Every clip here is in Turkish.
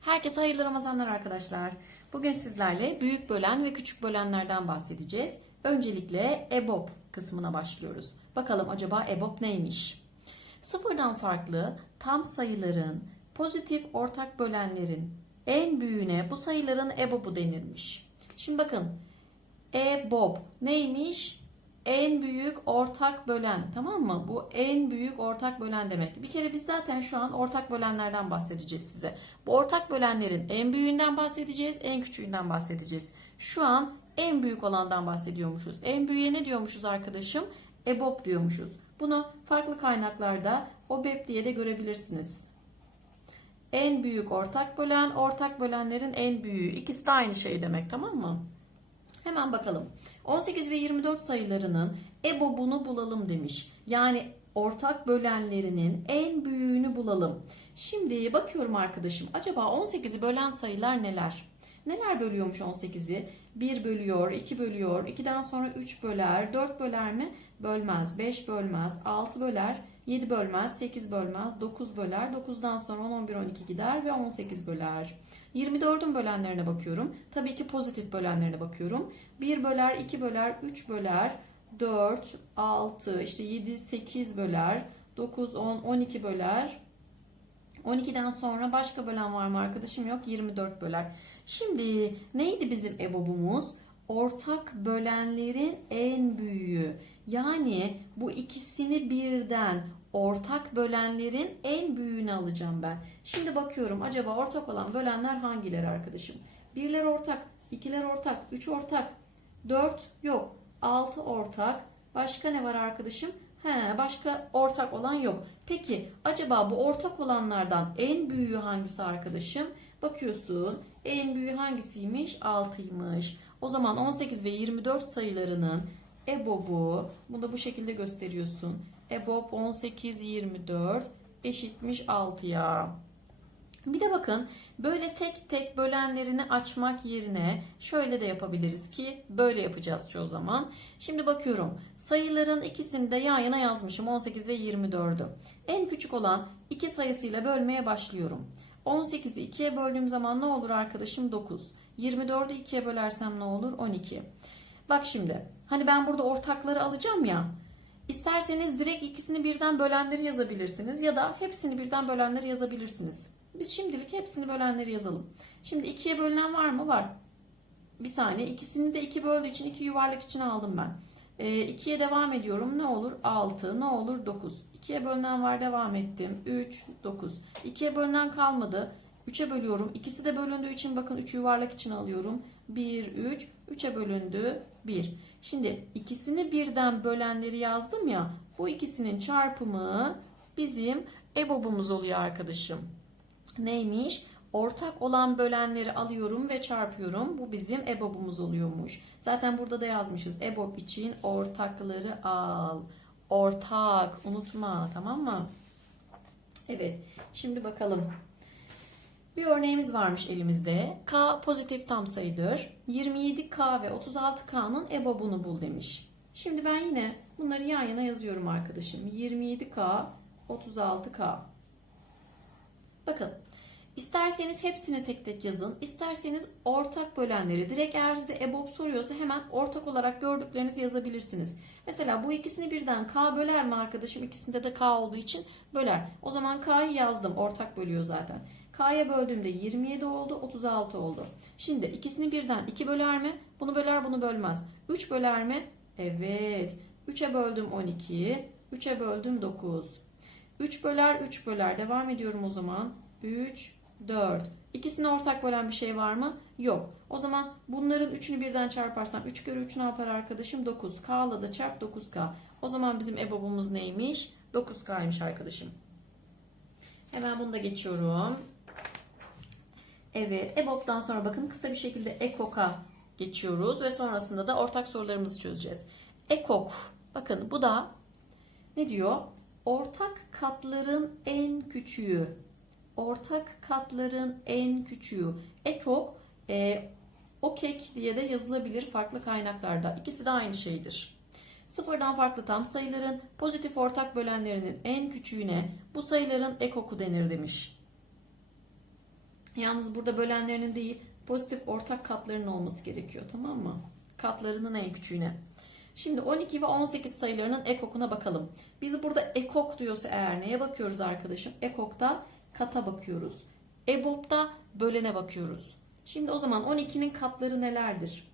Herkese hayırlı Ramazanlar arkadaşlar. Bugün sizlerle büyük bölen ve küçük bölenlerden bahsedeceğiz. Öncelikle EBOB kısmına başlıyoruz. Bakalım acaba EBOB neymiş? Sıfırdan farklı tam sayıların pozitif ortak bölenlerin en büyüğüne bu sayıların EBOB'u denirmiş. Şimdi bakın EBOB neymiş? En büyük ortak bölen tamam mı? Bu en büyük ortak bölen demek. Bir kere biz zaten şu an ortak bölenlerden bahsedeceğiz size. Bu ortak bölenlerin en büyüğünden bahsedeceğiz, en küçüğünden bahsedeceğiz. Şu an en büyük olandan bahsediyormuşuz. En büyüğe ne diyormuşuz arkadaşım? EBOB diyormuşuz. Bunu farklı kaynaklarda OBEB diye de görebilirsiniz. En büyük ortak bölen, ortak bölenlerin en büyüğü. İkisi de aynı şey demek tamam mı? Hemen bakalım. 18 ve 24 sayılarının EBOB'unu bulalım demiş. Yani ortak bölenlerinin en büyüğünü bulalım. Şimdi bakıyorum arkadaşım. Acaba 18'i bölen sayılar neler? Neler bölüyormuş 18'i? 1 bölüyor, 2 bölüyor, 2'den sonra 3 böler, 4 böler mi? Bölmez, 5 bölmez, 6 böler, 7 bölmez, 8 bölmez, 9 böler, 9'dan sonra 10, 11, 12 gider ve 18 böler. 24'ün bölenlerine bakıyorum. Tabii ki pozitif bölenlerine bakıyorum. 1 böler, 2 böler, 3 böler, 4, 6, işte 7, 8 böler, 9, 10, 12 böler. 12'den sonra başka bölen var mı arkadaşım? Yok 24 böler. Şimdi neydi bizim EBOB'umuz? Ortak bölenlerin en büyüğü. Yani bu ikisini birden ortak bölenlerin en büyüğünü alacağım ben. Şimdi bakıyorum acaba ortak olan bölenler hangileri arkadaşım? Birler ortak, ikiler ortak, üç ortak, dört yok, altı ortak. Başka ne var arkadaşım? He, başka ortak olan yok. Peki acaba bu ortak olanlardan en büyüğü hangisi arkadaşım? Bakıyorsun en büyüğü hangisiymiş? 6'ymış. O zaman 18 ve 24 sayılarının EBOB'u bunu da bu şekilde gösteriyorsun. EBOB 18 24 eşitmiş 6'ya. Bir de bakın böyle tek tek bölenlerini açmak yerine şöyle de yapabiliriz ki böyle yapacağız çoğu zaman. Şimdi bakıyorum sayıların ikisini de yan yana yazmışım 18 ve 24'ü. En küçük olan iki sayısıyla bölmeye başlıyorum. 18'i 2'ye böldüğüm zaman ne olur arkadaşım 9. 24'ü 2'ye bölersem ne olur 12. Bak şimdi hani ben burada ortakları alacağım ya. İsterseniz direkt ikisini birden bölenleri yazabilirsiniz ya da hepsini birden bölenleri yazabilirsiniz. Biz şimdilik hepsini bölenleri yazalım. Şimdi ikiye bölünen var mı? Var. Bir saniye. İkisini de iki böldüğü için iki yuvarlak içine aldım ben. E, ikiye devam ediyorum. Ne olur? 6. Ne olur? 9. İkiye bölünen var. Devam ettim. 3, 9. İkiye bölünen kalmadı. 3'e bölüyorum. İkisi de bölündüğü için bakın 3 yuvarlak içine alıyorum. 1, 3. 3'e bölündü 1. Şimdi ikisini birden bölenleri yazdım ya. Bu ikisinin çarpımı bizim EBOB'umuz oluyor arkadaşım neymiş? Ortak olan bölenleri alıyorum ve çarpıyorum. Bu bizim EBOB'umuz oluyormuş. Zaten burada da yazmışız. EBOB için ortakları al. Ortak. Unutma. Tamam mı? Evet. Şimdi bakalım. Bir örneğimiz varmış elimizde. K pozitif tam sayıdır. 27K ve 36K'nın EBOB'unu bul demiş. Şimdi ben yine bunları yan yana yazıyorum arkadaşım. 27K, 36K. Bakın isterseniz hepsini tek tek yazın. isterseniz ortak bölenleri direkt eğer size EBOB soruyorsa hemen ortak olarak gördüklerinizi yazabilirsiniz. Mesela bu ikisini birden K böler mi arkadaşım? İkisinde de K olduğu için böler. O zaman K'yı yazdım. Ortak bölüyor zaten. K'ya böldüğümde 27 oldu, 36 oldu. Şimdi ikisini birden 2 böler mi? Bunu böler, bunu bölmez. 3 böler mi? Evet. 3'e böldüm 12, 3'e böldüm 9. 3 böler 3 böler. Devam ediyorum o zaman. 3, 4. İkisini ortak bölen bir şey var mı? Yok. O zaman bunların üçünü birden çarparsam 3 kere 3 ne yapar arkadaşım? 9. K'la da çarp 9K. O zaman bizim EBOB'umuz neymiş? 9K'ymış arkadaşım. Hemen bunu da geçiyorum. Evet. EBOB'dan sonra bakın kısa bir şekilde EKOK'a geçiyoruz ve sonrasında da ortak sorularımızı çözeceğiz. EKOK. Bakın bu da ne diyor? Ortak katların en küçüğü. Ortak katların en küçüğü. Ekok, e, okek diye de yazılabilir farklı kaynaklarda. İkisi de aynı şeydir. Sıfırdan farklı tam sayıların pozitif ortak bölenlerinin en küçüğüne bu sayıların ekoku denir demiş. Yalnız burada bölenlerinin değil pozitif ortak katlarının olması gerekiyor tamam mı? Katlarının en küçüğüne. Şimdi 12 ve 18 sayılarının ekokuna bakalım. Biz burada ekok diyorsa eğer neye bakıyoruz arkadaşım? Ekokta kata bakıyoruz. EBOB'da bölene bakıyoruz. Şimdi o zaman 12'nin katları nelerdir?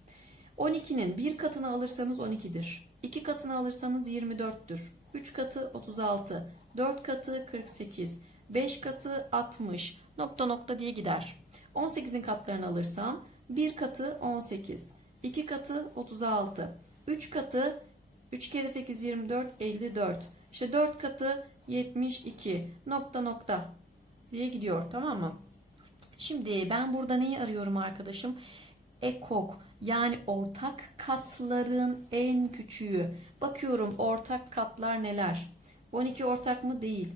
12'nin bir katını alırsanız 12'dir. 2 katını alırsanız 24'tür. 3 katı 36. 4 katı 48. 5 katı 60. Nokta nokta diye gider. 18'in katlarını alırsam 1 katı 18. 2 katı 36. 3 katı 3 kere 8 24 54. İşte 4 katı 72. Nokta nokta diye gidiyor tamam mı? Şimdi ben burada neyi arıyorum arkadaşım? Ekok yani ortak katların en küçüğü. Bakıyorum ortak katlar neler? 12 ortak mı? Değil.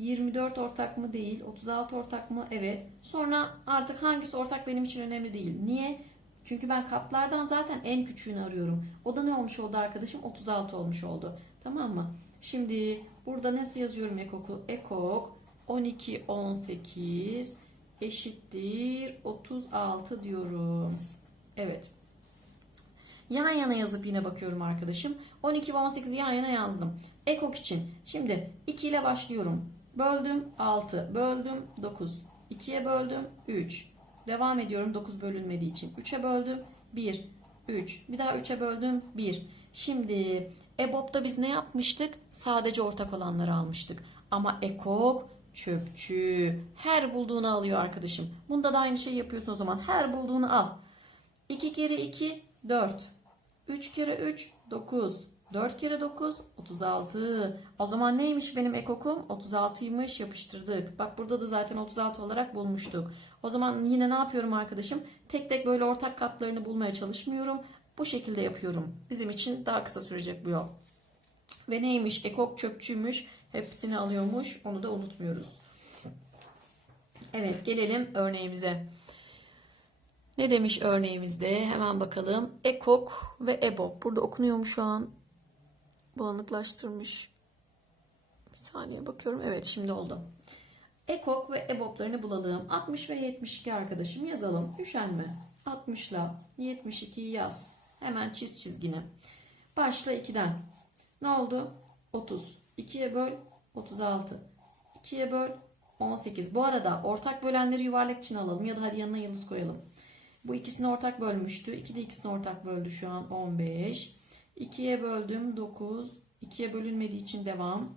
24 ortak mı? Değil. 36 ortak mı? Evet. Sonra artık hangisi ortak benim için önemli değil. Niye? Çünkü ben katlardan zaten en küçüğünü arıyorum. O da ne olmuş oldu arkadaşım? 36 olmuş oldu. Tamam mı? Şimdi burada nasıl yazıyorum ekoku? Ekok 12, 18 eşittir 36 diyorum. Evet. Yan yana yazıp yine bakıyorum arkadaşım. 12 ve 18'i yan yana yazdım. Ekok için. Şimdi 2 ile başlıyorum. Böldüm 6. Böldüm 9. 2'ye böldüm 3. Devam ediyorum 9 bölünmediği için. 3'e böldüm 1. 3. Bir daha 3'e böldüm 1. Şimdi EBOB'da biz ne yapmıştık? Sadece ortak olanları almıştık. Ama ekok çöpçü. Her bulduğunu alıyor arkadaşım. Bunda da aynı şeyi yapıyorsun o zaman. Her bulduğunu al. 2 kere 2 4. 3 kere 3 9. 4 kere 9 36. O zaman neymiş benim ekokum? 36'ymış yapıştırdık. Bak burada da zaten 36 olarak bulmuştuk. O zaman yine ne yapıyorum arkadaşım? Tek tek böyle ortak katlarını bulmaya çalışmıyorum. Bu şekilde yapıyorum. Bizim için daha kısa sürecek bu yol. Ve neymiş? Ekok çöpçüymüş. Hepsini alıyormuş. Onu da unutmuyoruz. Evet gelelim örneğimize. Ne demiş örneğimizde? Hemen bakalım. Ekok ve EBOB. Burada okunuyor mu şu an? Bulanıklaştırmış. Bir saniye bakıyorum. Evet şimdi oldu. Ekok ve EBOB'larını bulalım. 60 ve 72 arkadaşım yazalım. Üşenme. 60 ile 72'yi yaz. Hemen çiz çizgini. Başla 2'den. Ne oldu? 30. 2'ye böl 36. 2'ye böl 18. Bu arada ortak bölenleri yuvarlak için alalım ya da hadi yanına yıldız koyalım. Bu ikisini ortak bölmüştü. 2 de ikisini ortak böldü şu an 15. 2'ye böldüm 9. 2'ye bölünmediği için devam.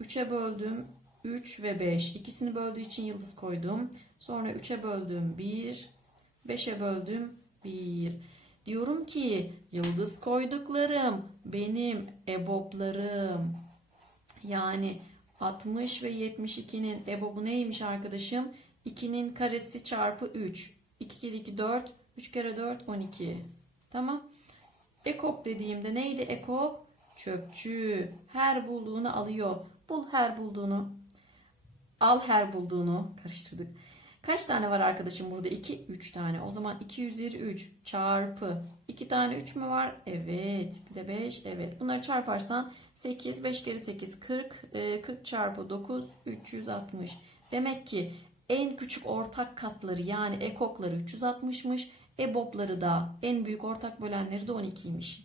3'e böldüm 3 ve 5. İkisini böldüğü için yıldız koydum. Sonra 3'e böldüm 1. 5'e böldüm 1. Diyorum ki yıldız koyduklarım benim eboplarım. Yani 60 ve 72'nin ebobu neymiş arkadaşım? 2'nin karesi çarpı 3. 2 kere 2 4. 3 kere 4 12. Tamam. Ekok dediğimde neydi ekok? Çöpçü. Her bulduğunu alıyor. Bul her bulduğunu. Al her bulduğunu. Karıştırdık. Kaç tane var arkadaşım burada? 2, 3 tane. O zaman 2 üzeri 3 çarpı. 2 tane 3 mü var? Evet. Bir de 5. Evet. Bunları çarparsan 8, 5 kere 8, 40. e, 40 çarpı 9, 360. Demek ki en küçük ortak katları yani ekokları 360'mış. EBOB'ları da en büyük ortak bölenleri de 12'ymiş.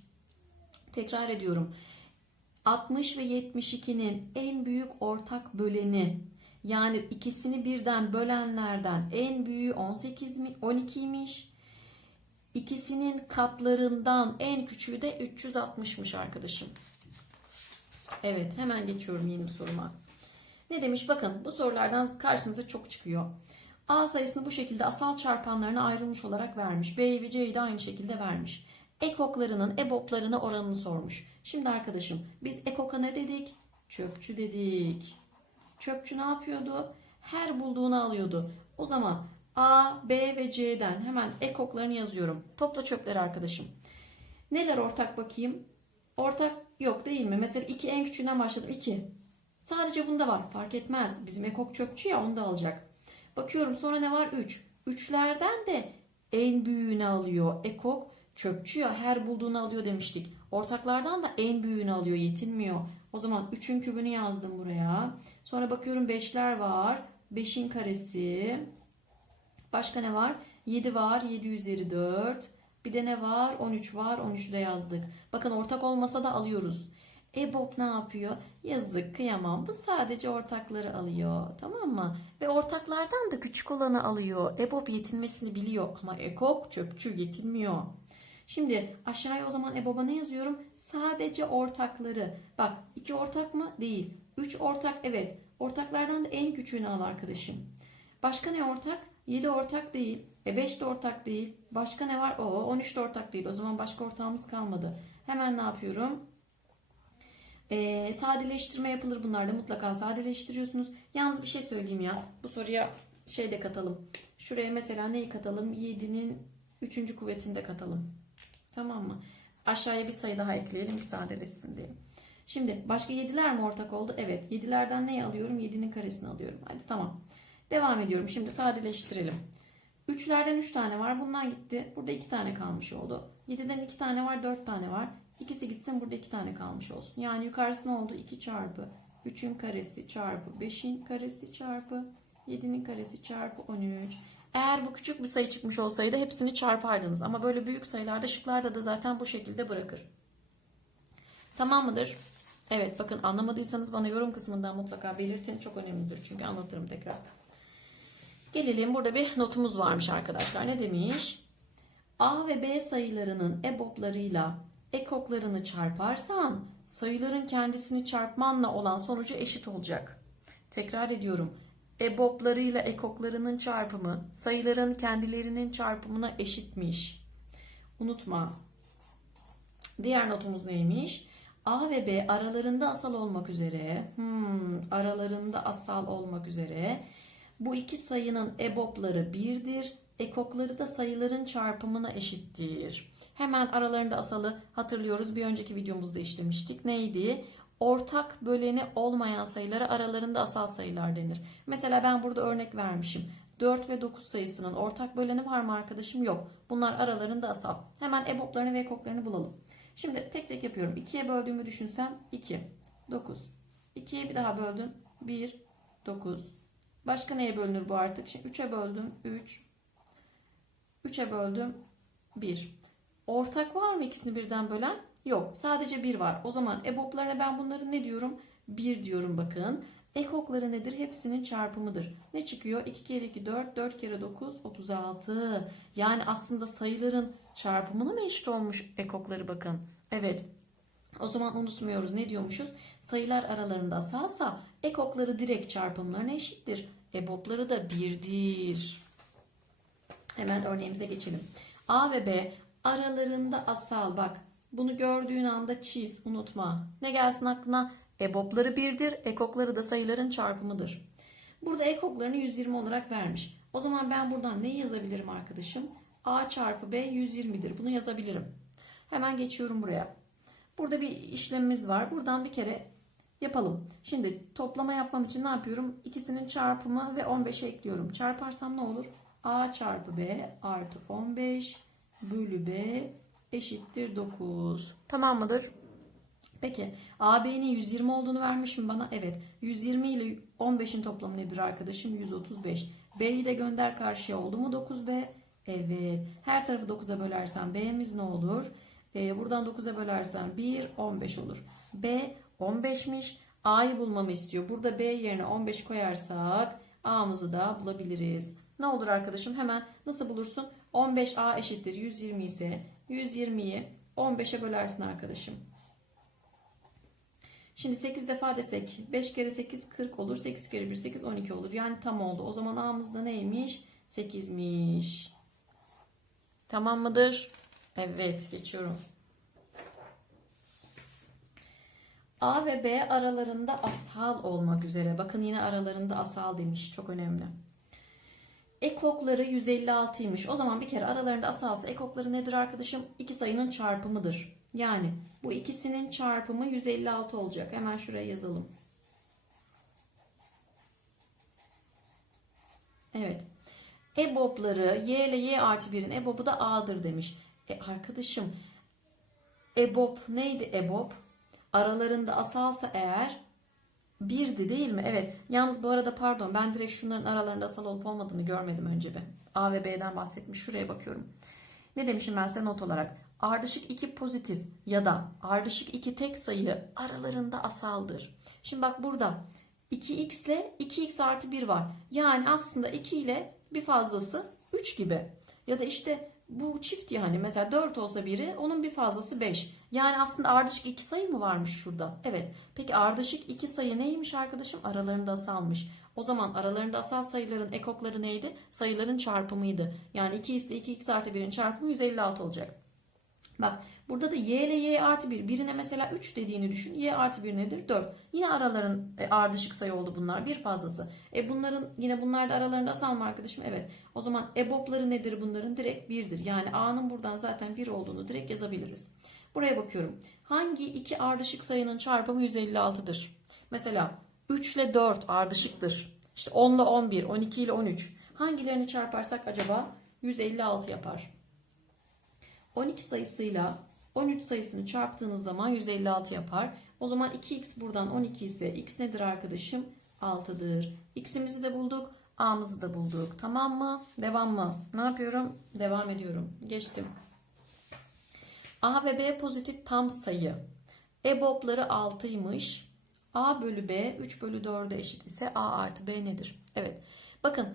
Tekrar ediyorum. 60 ve 72'nin en büyük ortak böleni yani ikisini birden bölenlerden en büyüğü 18 mi 12'ymiş. İkisinin katlarından en küçüğü de 360'mış arkadaşım. Evet hemen geçiyorum yeni soruma. Ne demiş bakın bu sorulardan karşınıza çok çıkıyor. A sayısını bu şekilde asal çarpanlarına ayrılmış olarak vermiş. B ve C'yi de aynı şekilde vermiş. Ekoklarının EBOB'larına oranını sormuş. Şimdi arkadaşım biz ekoka ne dedik? Çöpçü dedik. Çöpçü ne yapıyordu? Her bulduğunu alıyordu. O zaman A, B ve C'den hemen ekoklarını yazıyorum. Topla çöpleri arkadaşım. Neler ortak bakayım? Ortak yok değil mi? Mesela 2 en küçüğünden başladım. 2. Sadece bunda var. Fark etmez. Bizim ekok çöpçü ya onu da alacak. Bakıyorum sonra ne var? 3. Üçlerden de en büyüğünü alıyor. Ekok çöpçü ya her bulduğunu alıyor demiştik. Ortaklardan da en büyüğünü alıyor. Yetinmiyor. O zaman 3'ün kübünü yazdım buraya. Sonra bakıyorum 5'ler var. 5'in karesi Başka ne var? 7 var. 7 üzeri 4. Bir de ne var? 13 var. 13'ü de yazdık. Bakın ortak olmasa da alıyoruz. EBOB ne yapıyor? Yazık kıyamam. Bu sadece ortakları alıyor. Tamam mı? Ve ortaklardan da küçük olanı alıyor. EBOB yetinmesini biliyor. Ama EKOK çöpçü yetinmiyor. Şimdi aşağıya o zaman EBOB'a ne yazıyorum? Sadece ortakları. Bak iki ortak mı? Değil. Üç ortak evet. Ortaklardan da en küçüğünü al arkadaşım. Başka ne ortak? 7 ortak değil. E 5 de ortak değil. Başka ne var? O 13 de ortak değil. O zaman başka ortağımız kalmadı. Hemen ne yapıyorum? Ee, sadeleştirme yapılır bunlarda mutlaka sadeleştiriyorsunuz. Yalnız bir şey söyleyeyim ya. Bu soruya şey de katalım. Şuraya mesela neyi katalım? 7'nin 3. kuvvetini de katalım. Tamam mı? Aşağıya bir sayı daha ekleyelim ki sadeleşsin diye. Şimdi başka 7'ler mi ortak oldu? Evet. 7'lerden neyi alıyorum? 7'nin karesini alıyorum. Hadi tamam. Devam ediyorum. Şimdi sadeleştirelim. 3'lerden 3 tane var. Bundan gitti. Burada 2 tane kalmış oldu. 7'den 2 tane var. 4 tane var. İkisi gitsin burada 2 tane kalmış olsun. Yani yukarısı ne oldu? 2 çarpı 3'ün karesi çarpı 5'in karesi çarpı 7'nin karesi çarpı 13. Eğer bu küçük bir sayı çıkmış olsaydı hepsini çarpardınız. Ama böyle büyük sayılarda şıklarda da zaten bu şekilde bırakır. Tamam mıdır? Evet bakın anlamadıysanız bana yorum kısmından mutlaka belirtin. Çok önemlidir çünkü anlatırım tekrar. Gelelim burada bir notumuz varmış arkadaşlar. Ne demiş? A ve B sayılarının EBOB'larıyla ekoklarını çarparsan sayıların kendisini çarpmanla olan sonucu eşit olacak. Tekrar ediyorum. EBOB'larıyla ekoklarının çarpımı sayıların kendilerinin çarpımına eşitmiş. Unutma. Diğer notumuz neymiş? A ve B aralarında asal olmak üzere, hmm, aralarında asal olmak üzere bu iki sayının EBOB'ları birdir, ekokları da sayıların çarpımına eşittir. Hemen aralarında asalı hatırlıyoruz. Bir önceki videomuzda işlemiştik. Neydi? Ortak böleni olmayan sayılara aralarında asal sayılar denir. Mesela ben burada örnek vermişim. 4 ve 9 sayısının ortak böleni var mı arkadaşım? Yok. Bunlar aralarında asal. Hemen EBOB'larını ve ekoklarını bulalım. Şimdi tek tek yapıyorum. 2'ye böldüğümü düşünsem 2, 9. 2'ye bir daha böldüm. 1, 9. Başka neye bölünür bu artık? Şimdi 3'e böldüm. 3. 3'e böldüm. 1. Ortak var mı ikisini birden bölen? Yok. Sadece 1 var. O zaman EBOB'larına ben bunları ne diyorum? 1 diyorum bakın. Ekokları nedir? Hepsinin çarpımıdır. Ne çıkıyor? 2 kere 2 4, 4 kere 9 36. Yani aslında sayıların çarpımına mı eşit olmuş ekokları bakın. Evet. O zaman unutmuyoruz. Ne diyormuşuz? Sayılar aralarında asalsa ekokları direkt çarpımlarına eşittir. EBOB'ları da birdir. Hemen örneğimize geçelim. A ve B aralarında asal bak. Bunu gördüğün anda çiz, unutma. Ne gelsin aklına? EBOB'ları birdir, ekokları da sayıların çarpımıdır. Burada ekoklarını 120 olarak vermiş. O zaman ben buradan neyi yazabilirim arkadaşım? A çarpı B 120'dir. Bunu yazabilirim. Hemen geçiyorum buraya. Burada bir işlemimiz var. Buradan bir kere yapalım. Şimdi toplama yapmam için ne yapıyorum? İkisinin çarpımı ve 15'e ekliyorum. Çarparsam ne olur? A çarpı B artı 15 bölü B eşittir 9. Tamam mıdır? Peki AB'nin 120 olduğunu vermişim bana. Evet. 120 ile 15'in toplamı nedir arkadaşım? 135. B'yi de gönder karşıya oldu mu 9B? Evet. Her tarafı 9'a bölersem B'miz ne olur? Ee, buradan 9'a bölersem 1, 15 olur. B 15'miş. A'yı bulmamı istiyor. Burada B yerine 15 koyarsak A'mızı da bulabiliriz. Ne olur arkadaşım? Hemen nasıl bulursun? 15A eşittir 120 ise 120'yi 15'e bölersin arkadaşım. Şimdi 8 defa desek 5 kere 8 40 olur. 8 kere 1 8 12 olur. Yani tam oldu. O zaman A'mız da neymiş? 8'miş. Tamam mıdır? Evet geçiyorum. A ve B aralarında asal olmak üzere. Bakın yine aralarında asal demiş. Çok önemli. Ekokları 156'ymış. O zaman bir kere aralarında asalsa ekokları nedir arkadaşım? İki sayının çarpımıdır. Yani bu ikisinin çarpımı 156 olacak. Hemen şuraya yazalım. Evet. EBOB'ları y ile y artı 1'in EBOB'u da A'dır demiş. E arkadaşım EBOB neydi EBOB? Aralarında asalsa eğer 1'di değil mi? Evet. Yalnız bu arada pardon ben direkt şunların aralarında asal olup olmadığını görmedim önce bir. A ve B'den bahsetmiş. Şuraya bakıyorum. Ne demişim ben size not olarak? Ardışık 2 pozitif ya da ardışık 2 tek sayı aralarında asaldır. Şimdi bak burada 2x ile 2x artı 1 var. Yani aslında 2 ile bir fazlası 3 gibi. Ya da işte bu çift yani mesela 4 olsa biri onun bir fazlası 5. Yani aslında ardışık 2 sayı mı varmış şurada? Evet. Peki ardışık 2 sayı neymiş arkadaşım? Aralarında asalmış. O zaman aralarında asal sayıların ekokları neydi? Sayıların çarpımıydı. Yani 2 ile 2x artı 1'in çarpımı 156 olacak. Bak burada da y ile y artı 1. Birine mesela 3 dediğini düşün. y artı 1 nedir? 4. Yine araların e, ardışık sayı oldu bunlar. Bir fazlası. E bunların yine bunlar da aralarında asal mı arkadaşım? Evet. O zaman ebopları nedir bunların? Direkt 1'dir. Yani a'nın buradan zaten 1 olduğunu direkt yazabiliriz. Buraya bakıyorum. Hangi iki ardışık sayının çarpımı 156'dır? Mesela 3 ile 4 ardışıktır. İşte 10 ile 11, 12 ile 13. Hangilerini çarparsak acaba 156 yapar. 12 sayısıyla 13 sayısını çarptığınız zaman 156 yapar. O zaman 2x buradan 12 ise x nedir arkadaşım? 6'dır. X'imizi de bulduk. A'mızı da bulduk. Tamam mı? Devam mı? Ne yapıyorum? Devam ediyorum. Geçtim. A ve B pozitif tam sayı. EBOB'ları 6'ymış. A bölü B 3 bölü 4'e eşit ise A artı B nedir? Evet. Bakın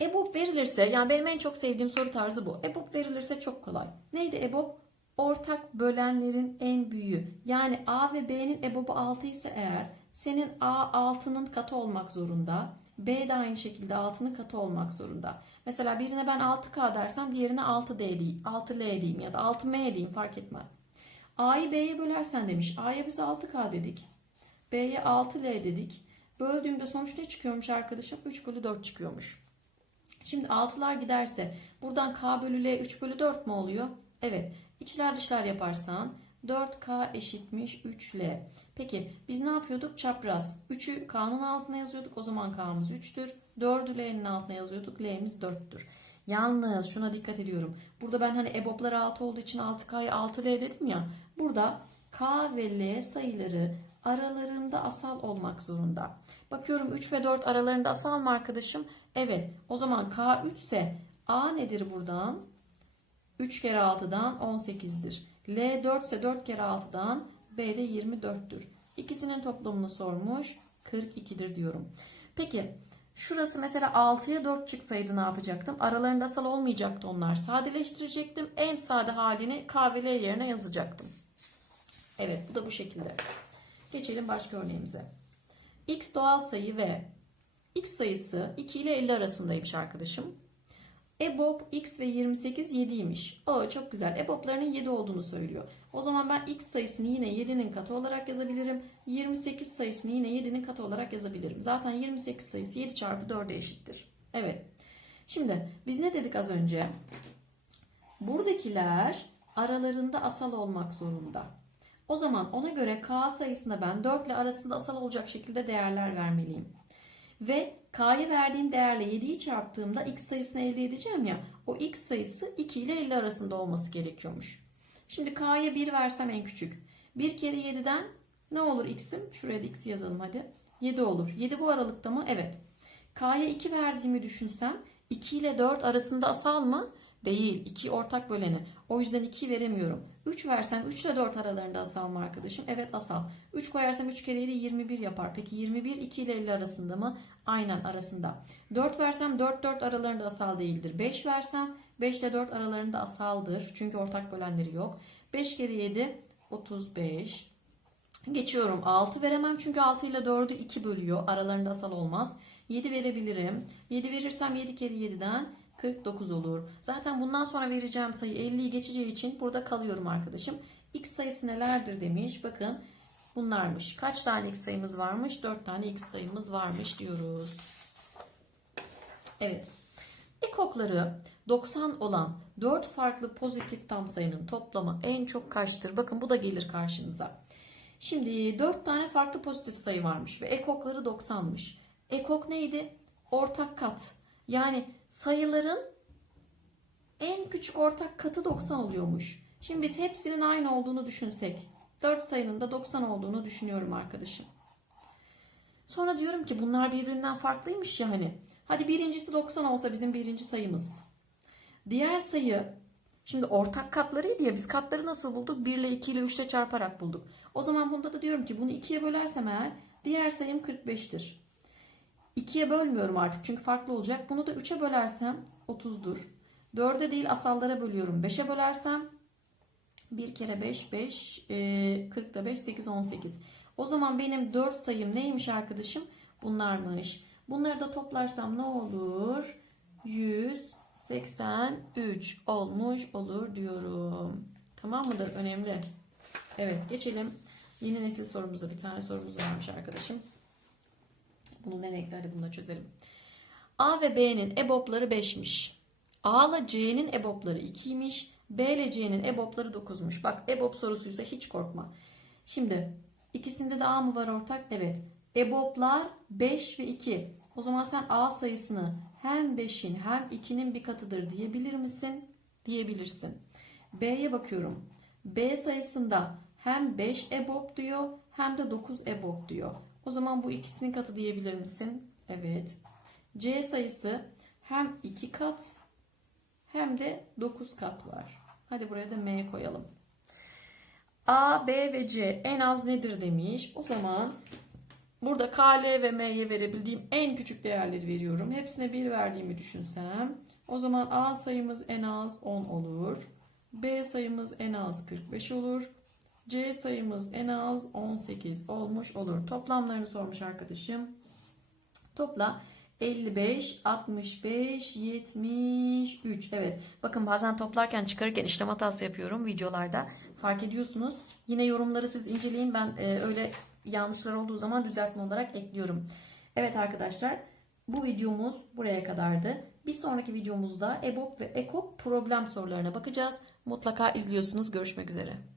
EBOB verilirse yani benim en çok sevdiğim soru tarzı bu. EBOB verilirse çok kolay. Neydi EBOB? Ortak bölenlerin en büyüğü. Yani A ve B'nin EBOB'u 6 ise eğer senin A 6'nın katı olmak zorunda. B de aynı şekilde 6'nın katı olmak zorunda. Mesela birine ben 6K dersem diğerine 6D diyeyim, 6L diyeyim ya da 6M diyeyim fark etmez. A'yı B'ye bölersen demiş. A'ya biz 6K dedik. B'ye 6L dedik. Böldüğümde sonuç ne çıkıyormuş arkadaşım? 3 bölü 4 çıkıyormuş. Şimdi 6'lar giderse buradan K bölü L 3 bölü 4 mü oluyor? Evet. İçler dışlar yaparsan 4K eşitmiş 3L. Peki biz ne yapıyorduk? Çapraz. 3'ü K'nın altına yazıyorduk. O zaman K'mız 3'tür. 4'ü L'nin altına yazıyorduk. L'miz 4'tür. Yalnız şuna dikkat ediyorum. Burada ben hani EBOB'lar 6 olduğu için 6K'yı 6L dedim ya. Burada K ve L sayıları aralarında asal olmak zorunda. Bakıyorum 3 ve 4 aralarında asal mı arkadaşım? Evet. O zaman K 3 ise A nedir buradan? 3 kere 6'dan 18'dir. L 4 ise 4 kere 6'dan B de 24'tür. İkisinin toplamını sormuş. 42'dir diyorum. Peki şurası mesela 6'ya 4 çıksaydı ne yapacaktım? Aralarında asal olmayacaktı onlar. Sadeleştirecektim. En sade halini K ve L yerine yazacaktım. Evet bu da bu şekilde. Geçelim başka örneğimize. X doğal sayı ve X sayısı 2 ile 50 arasındaymış arkadaşım. EBOB X ve 28 7'ymiş. O çok güzel. EBOB'larının 7 olduğunu söylüyor. O zaman ben X sayısını yine 7'nin katı olarak yazabilirim. 28 sayısını yine 7'nin katı olarak yazabilirim. Zaten 28 sayısı 7 çarpı 4'e eşittir. Evet. Şimdi biz ne dedik az önce? Buradakiler aralarında asal olmak zorunda. O zaman ona göre K sayısına ben 4 ile arasında asal olacak şekilde değerler vermeliyim. Ve K'ya verdiğim değerle 7'yi çarptığımda X sayısını elde edeceğim ya. O X sayısı 2 ile 50 arasında olması gerekiyormuş. Şimdi K'ya 1 versem en küçük. 1 kere 7'den ne olur X'im? Şuraya da X'i yazalım hadi. 7 olur. 7 bu aralıkta mı? Evet. K'ya 2 verdiğimi düşünsem 2 ile 4 arasında asal mı? Değil. 2 ortak böleni. O yüzden 2 veremiyorum. 3 versem 3 ile 4 aralarında asal mı arkadaşım? Evet asal. 3 koyarsam 3 kere 7 21 yapar. Peki 21 2 ile 50 arasında mı? Aynen arasında. 4 versem 4 4 aralarında asal değildir. 5 versem 5 ile 4 aralarında asaldır. Çünkü ortak bölenleri yok. 5 kere 7 35. Geçiyorum. 6 veremem çünkü 6 ile 4'ü 2 bölüyor. Aralarında asal olmaz. 7 verebilirim. 7 verirsem 7 kere 7'den 49 olur. Zaten bundan sonra vereceğim sayı 50'yi geçeceği için burada kalıyorum arkadaşım. X sayısı nelerdir demiş. Bakın bunlarmış. Kaç tane X sayımız varmış? 4 tane X sayımız varmış diyoruz. Evet. Ekokları 90 olan 4 farklı pozitif tam sayının toplamı en çok kaçtır? Bakın bu da gelir karşınıza. Şimdi 4 tane farklı pozitif sayı varmış ve ekokları 90'mış. Ekok neydi? Ortak kat. Yani sayıların en küçük ortak katı 90 oluyormuş. Şimdi biz hepsinin aynı olduğunu düşünsek. 4 sayının da 90 olduğunu düşünüyorum arkadaşım. Sonra diyorum ki bunlar birbirinden farklıymış ya hani. Hadi birincisi 90 olsa bizim birinci sayımız. Diğer sayı şimdi ortak katlarıydı ya biz katları nasıl bulduk? 1 ile 2 ile 3 ile çarparak bulduk. O zaman bunda da diyorum ki bunu 2'ye bölersem eğer diğer sayım 45'tir. 2'ye bölmüyorum artık çünkü farklı olacak. Bunu da 3'e bölersem 30'dur. 4'e değil asallara bölüyorum. 5'e bölersem 1 kere 5 5 e, 40 da 5 8 18. O zaman benim 4 sayım neymiş arkadaşım? Bunlarmış. Bunları da toplarsam ne olur? 183 olmuş olur diyorum. Tamam mıdır? Önemli. Evet geçelim. Yeni nesil sorumuza bir tane sorumuz varmış arkadaşım. Bunu ne renkli? Hadi bunu da çözelim. A ve B'nin EBOB'ları 5'miş. A ile C'nin EBOB'ları 2'ymiş. B ile C'nin EBOB'ları 9'muş. Bak EBOB sorusuysa hiç korkma. Şimdi ikisinde de A mı var ortak? Evet. EBOB'lar 5 ve 2. O zaman sen A sayısını hem 5'in hem 2'nin bir katıdır diyebilir misin? Diyebilirsin. B'ye bakıyorum. B sayısında hem 5 EBOB diyor hem de 9 EBOB diyor. O zaman bu ikisinin katı diyebilir misin? Evet. C sayısı hem 2 kat hem de 9 kat var. Hadi buraya da M koyalım. A, B ve C en az nedir demiş. O zaman burada K, L ve M'ye verebildiğim en küçük değerleri veriyorum. Hepsine 1 verdiğimi düşünsem. O zaman A sayımız en az 10 olur. B sayımız en az 45 olur. C sayımız en az 18 olmuş olur. Toplamlarını sormuş arkadaşım. Topla 55, 65, 73. Evet. Bakın bazen toplarken çıkarırken işlem hatası yapıyorum videolarda. Fark ediyorsunuz. Yine yorumları siz inceleyin. Ben e, öyle yanlışlar olduğu zaman düzeltme olarak ekliyorum. Evet arkadaşlar. Bu videomuz buraya kadardı. Bir sonraki videomuzda EBOB ve EKOB problem sorularına bakacağız. Mutlaka izliyorsunuz. Görüşmek üzere.